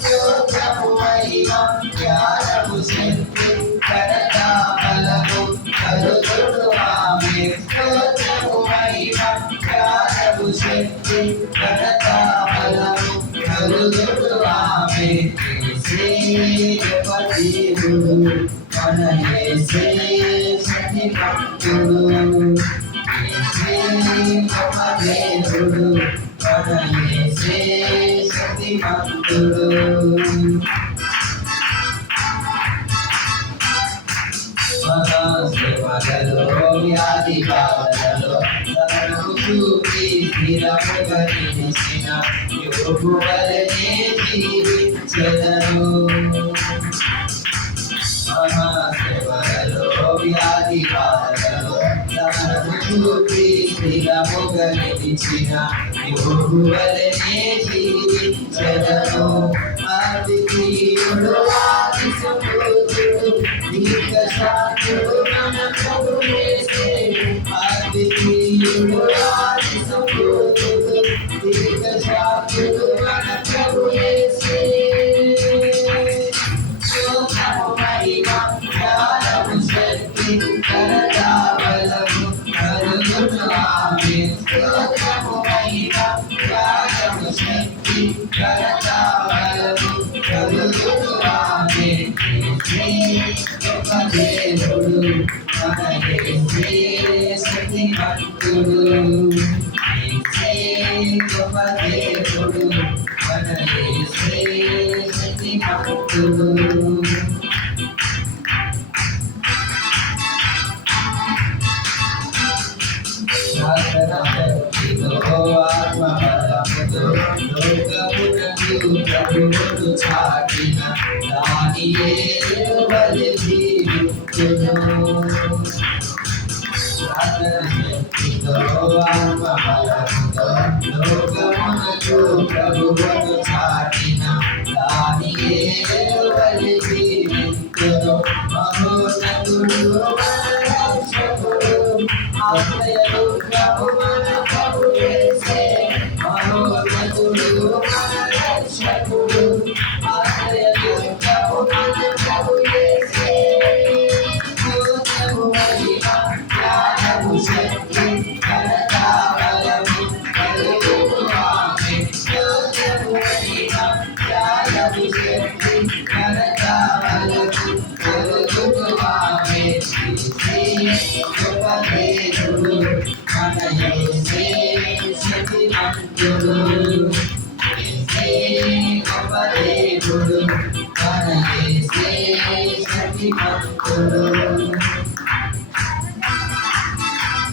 స్తోత్రము మహిమ జ్ఞానము శక్తి ఘనత బలము కలుగును ఆమె. స్తోత్రము మహిమ జ్ఞానము శక్తి ఘనత బలము కలుగును ఆమె. దేవుడు మన యేసే శక్తిమంతుడు. దేవుడు మన యేసే శక్తిమంతుడు. మహాశ్రమలలో వ్యాధి బాధలలో తనను చూపి స్థిరముగా నిలిచిన యోబు వలెనే జీవించెదను. మహాశ్రమలలో వ్యాధి బాధలలో తనను చూపి స్థిరముగా నిలిచిన యోబు వలెనే జీవించెదను. అద్వితీయుడు ఆది సంపూర్ణుడు దీర్ఘశాంతుడు మన ప్రభు యేసే. అద్వితీయుడు ఆది సంపూర్ణుడు దీర్ఘశాంతుడు మన ప్రభు యేసే. స్తోత్రము మహిమ జ్ఞానము శక్తి ఘనత బలము కలుగును ఆమె. స్తోత్రము మహిమ జ్ఞానము శక్తి ఘనత బలము కలుగును ఆమె. గొప్ప దేవుడు మన యేసే శక్తిమంతుడు. గొప్ప దేవుడు మన యేసే శక్తిమంతుడు. ఆత్మబలముతో లోకమునందు ప్రభువును చాటిన దానియేలు వలె జీవించును. ఆత్మశక్తితో ఆత్మబలముతో లోకమునందు ప్రభువును చాటిన దానియేలు వలె జీవించును. మహోన్నతుడు మన రక్షకుడు ఆశ్రయము మన ప్రభు యేసే. మహోన్నతుడు మన రక్షకుడు ఆశ్రయము మన ప్రభు యేసే. స్తోత్రము మహిమ జ్ఞానము శక్తి ఘనత బలము కలుగును ఆమె. స్తోత్రము మహిమ జ్ఞానము శక్తి ఘనత బలము కలుగును ఆమె. గొప్ప దేవుడు మన యేసే శక్తిమంతుడు. గొప్ప దేవుడు మన యేసే శక్తిమంతుడు.